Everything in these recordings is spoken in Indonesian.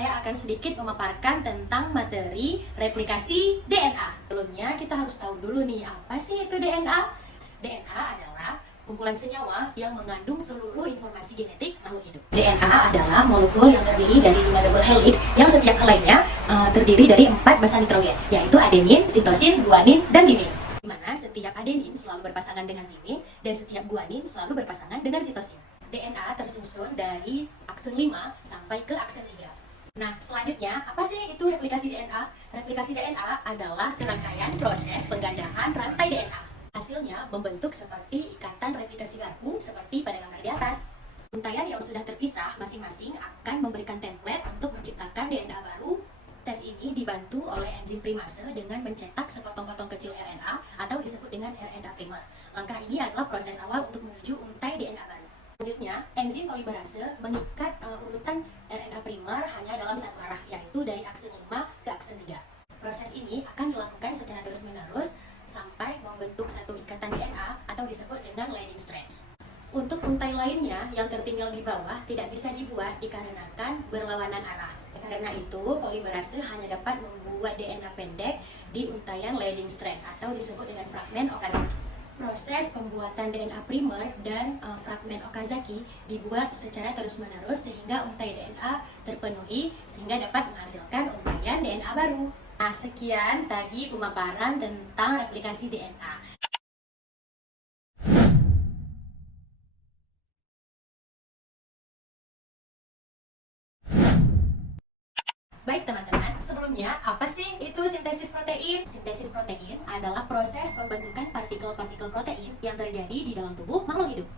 saya akan sedikit memaparkan tentang materi replikasi DNA. Sebelumnya kita harus tahu dulu nih, apa sih itu DNA? DNA adalah kumpulan senyawa yang mengandung seluruh informasi genetik makhluk hidup. DNA adalah molekul yang terdiri dari 5 double helix yang setiap helainya terdiri dari 4 basa nitrogen, yaitu adenin, sitosin, guanin, dan timin. Di mana setiap adenin selalu berpasangan dengan timin dan setiap guanin selalu berpasangan dengan sitosin. DNA tersusun dari aksen 5 sampai ke aksen 3. Nah, selanjutnya, apa sih itu replikasi DNA? Replikasi DNA adalah serangkaian proses penggandaan rantai DNA. Hasilnya membentuk seperti ikatan replikasi gabung seperti pada gambar di atas. Untaian yang sudah terpisah masing-masing akan memberikan template untuk menciptakan DNA baru. Proses ini dibantu oleh enzim primase dengan mencetak sepotong-potong kecil RNA atau disebut dengan RNA primer. Langkah ini adalah proses awal untuk menuju untai DNA baru. Selanjutnya, enzim polimerase mengikat urutan RNA primer hanya dalam satu arah, yaitu dari aksen 5 ke aksen 3. Proses ini akan dilakukan secara terus-menerus sampai membentuk satu ikatan DNA atau disebut dengan leading strands. Untuk untai lainnya yang tertinggal di bawah tidak bisa dibuat dikarenakan berlawanan arah. Karena itu, polimerase hanya dapat membuat DNA pendek di untaian leading strand atau disebut dengan fragmen Okazaki. Proses pembuatan DNA primer dan fragmen Okazaki dibuat secara terus-menerus sehingga untai DNA terpenuhi sehingga dapat menghasilkan untaian DNA baru. Nah, sekian tadi pemaparan tentang replikasi DNA. Baik teman-teman, sebelumnya apa sih itu sintesis protein? Sintesis protein adalah proses pembentukan partikel-partikel protein yang terjadi di dalam tubuh makhluk hidup.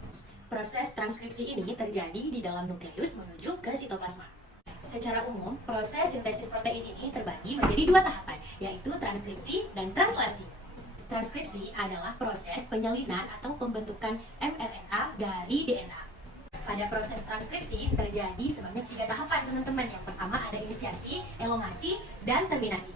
Proses transkripsi ini terjadi di dalam nukleus menuju ke sitoplasma. Secara umum, proses sintesis protein ini terbagi menjadi 2 tahapan, yaitu transkripsi dan translasi. Transkripsi adalah proses penyalinan atau pembentukan mRNA dari DNA. Pada proses transkripsi terjadi sebanyak 3 tahapan teman-teman. Yang pertama ada inisiasi, elongasi, dan terminasi.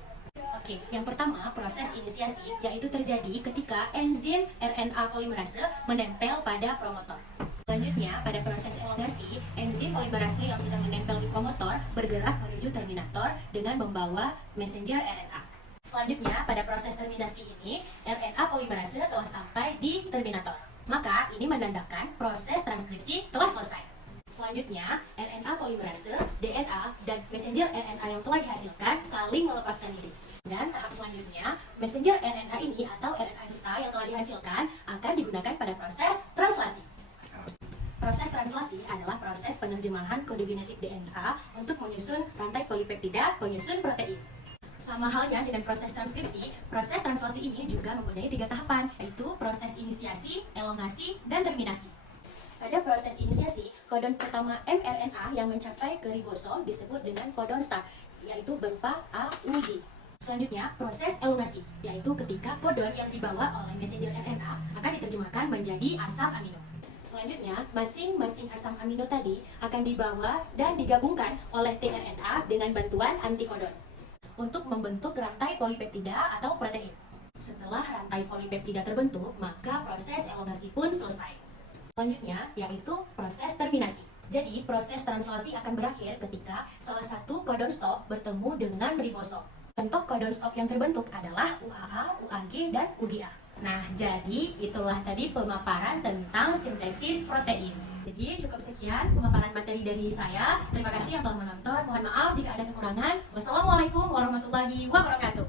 Oke, yang pertama proses inisiasi yaitu terjadi ketika enzim RNA polimerase menempel pada promotor. Selanjutnya pada proses elongasi, enzim polimerase yang sudah menempel di promotor bergerak menuju terminator dengan membawa messenger RNA. Selanjutnya pada proses terminasi ini, RNA polimerase telah sampai di terminator. Maka ini menandakan proses transkripsi telah selesai. Selanjutnya, RNA polimerase, DNA, dan messenger RNA yang telah dihasilkan saling melepaskan diri. Dan tahap selanjutnya, messenger RNA ini atau RNA duta yang telah dihasilkan akan digunakan pada proses translasi. Proses translasi adalah proses penerjemahan kode genetik DNA untuk menyusun rantai polipeptida penyusun protein. Sama halnya dengan proses transkripsi, proses translasi ini juga mempunyai 3 tahapan, yaitu proses inisiasi, elongasi, dan terminasi. Pada proses inisiasi, kodon pertama mRNA yang mencapai ke ribosom disebut dengan kodon start, yaitu berupa A, U, G. Selanjutnya, proses elongasi, yaitu ketika kodon yang dibawa oleh messenger RNA akan diterjemahkan menjadi asam amino. Selanjutnya, masing-masing asam amino tadi akan dibawa dan digabungkan oleh tRNA dengan bantuan antikodon untuk membentuk rantai polipeptida atau protein. Setelah rantai polipeptida terbentuk, maka proses elongasi pun selesai. Selanjutnya, yaitu proses terminasi. Jadi, proses translasi akan berakhir ketika salah satu kodon stop bertemu dengan ribosom. Contoh kodon stop yang terbentuk adalah UAA, UAG, dan UGA. Nah, jadi itulah tadi pemaparan tentang sintesis protein. Jadi cukup sekian pemaparan materi dari saya. Terima kasih yang telah menonton. Mohon maaf jika ada kekurangan. Wassalamualaikum warahmatullahi wabarakatuh.